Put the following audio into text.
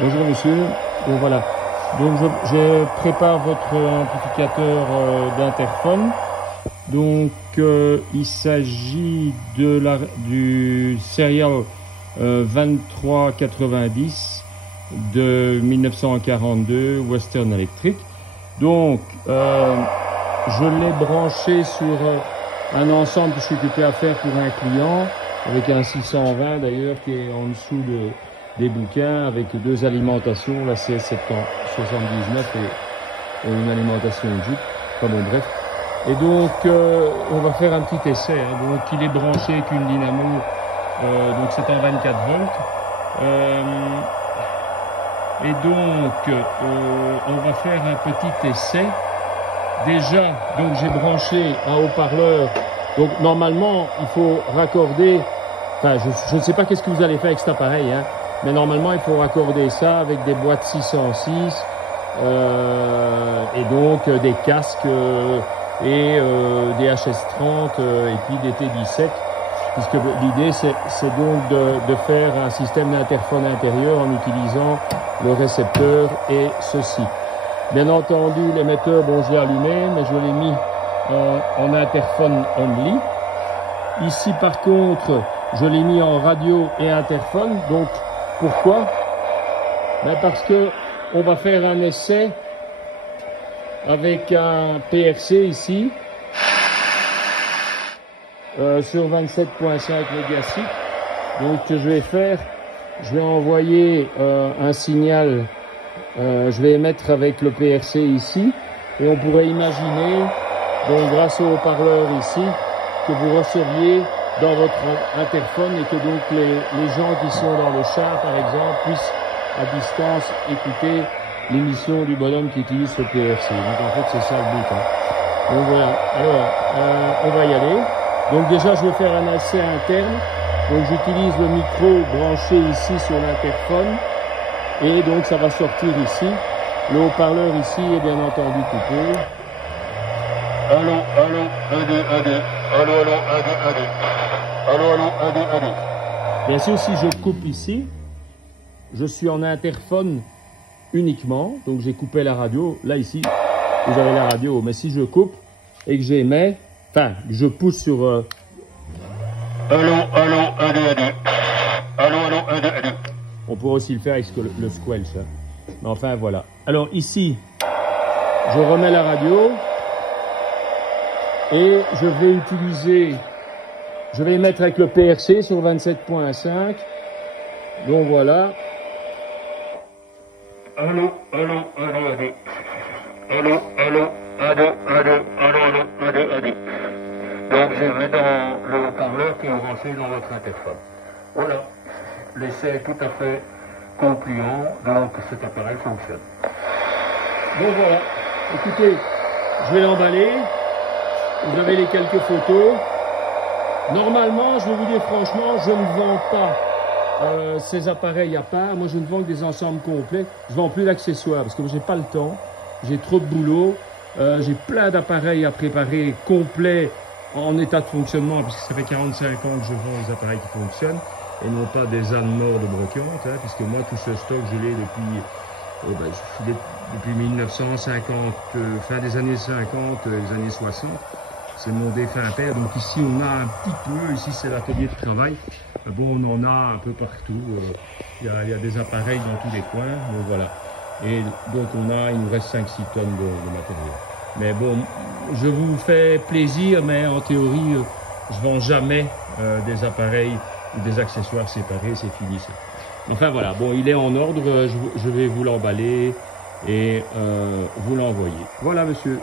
Bonjour monsieur, bon voilà, donc je prépare votre amplificateur d'interphone. Donc il s'agit du Serial 2390 de 1942 Western Electric. Donc je l'ai branché sur un ensemble que je suis occupé à faire pour un client, avec un 620 d'ailleurs qui est en dessous des bouquins, avec deux alimentations, la CS79 et une alimentation Jeep. Enfin bon, bref. Et donc on va faire un petit essai, hein. Donc il est branché avec une dynamo, donc c'est en 24 volts. Et donc on va faire un petit essai. Déjà, donc j'ai branché un haut-parleur. Donc normalement il faut raccorder, enfin je ne sais pas qu'est-ce que vous allez faire avec cet appareil, hein, mais normalement il faut raccorder ça avec des boîtes 606 et donc des casques et des HS30 et puis des T17, puisque l'idée c'est donc de faire un système d'interphone intérieur en utilisant le récepteur et ceci. Bien entendu, l'émetteur, bon, je l'ai allumé, mais je l'ai mis en interphone only. Ici, par contre, je l'ai mis en radio et interphone. Donc, pourquoi? Ben parce que on va faire un essai avec un PRC ici sur 27.5 mégacycles. Donc, ce que je vais faire, je vais envoyer un signal. Je vais émettre avec le PRC ici, et on pourrait imaginer, donc grâce au haut-parleur ici, que vous receviez dans votre interphone et que donc les gens qui sont dans le char, par exemple, puissent à distance écouter l'émission du bonhomme qui utilise le PRC. Donc en fait c'est ça le but, hein. Donc voilà, alors on va y aller. Donc déjà je vais faire un essai interne. Donc j'utilise le micro branché ici sur l'interphone. Et donc ça va sortir ici. Le haut-parleur ici est bien entendu coupé. Allô, allô, 1, 2, 1, 2. Allô, allô, 1, 2, 1, 2. Allô, allô, 1, 2, 1, 2. Bien sûr, si je coupe ici, je suis en interphone uniquement. Donc j'ai coupé la radio. Là ici, vous avez la radio. Mais si je coupe et que j'émets, enfin, je pousse sur... Allô, allô, 1, 2, 1, 2. Allô, allô, 1, 2, 1, 2. On pourrait aussi le faire avec le squelch, hein. Mais enfin, voilà. Alors ici, je remets la radio et je vais mettre avec le PRC sur 27.5. Donc voilà. Allô, allô, allô, allô. Allô, allô, allô, allô, allô, allô, allô, allô. Donc je vais dans le haut-parleur qui est branché dans votre interphone. Voilà. L'essai est tout à fait concluant, donc cet appareil fonctionne. Donc voilà, écoutez, je vais l'emballer. Vous avez les quelques photos. Normalement, je vais vous dire franchement, je ne vends pas ces appareils à part. Moi, je ne vends que des ensembles complets. Je ne vends plus d'accessoires parce que j'ai pas le temps. J'ai trop de boulot. J'ai plein d'appareils à préparer complets en état de fonctionnement, puisque ça fait 45 ans que je vends les appareils qui fonctionnent et non pas des ânes morts de brocante, hein, puisque moi tout ce stock je l'ai depuis depuis 1950, fin des années 50, les années 60. C'est mon défunt père. Donc ici on a un petit peu, ici c'est l'atelier de travail. Bon, on en a un peu partout. Il y a des appareils dans tous les coins. Donc voilà. Et donc il nous reste 5-6 tonnes de matériel. Mais bon, je vous fais plaisir, mais en théorie, je vends jamais des appareils ou des accessoires séparés, c'est fini ça. Enfin voilà, bon, il est en ordre, je vais vous l'emballer et vous l'envoyer. Voilà monsieur.